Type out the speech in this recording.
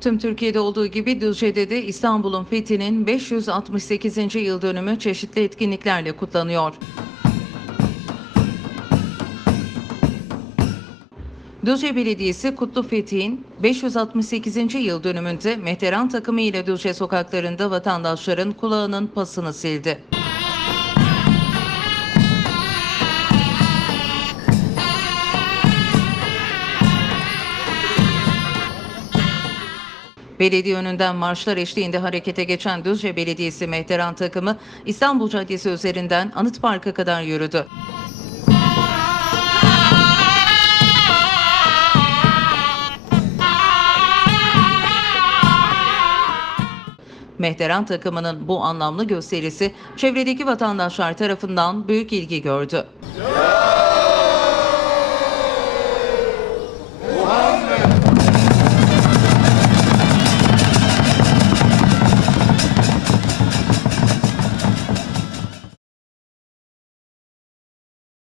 Tüm Türkiye'de olduğu gibi Düzce'de de İstanbul'un fethinin 568. yıl dönümü çeşitli etkinliklerle kutlanıyor. Düzce Belediyesi Kutlu Fethi'nin 568. yıl dönümünde Mehteran takımı ile Düzce sokaklarında vatandaşların kulağının pasını sildi. Belediye önünden marşlar eşliğinde harekete geçen Düzce Belediyesi Mehteran takımı İstanbul Caddesi üzerinden Anıt Park'a kadar yürüdü. Mehteran takımının bu anlamlı gösterisi çevredeki vatandaşlar tarafından büyük ilgi gördü. Ya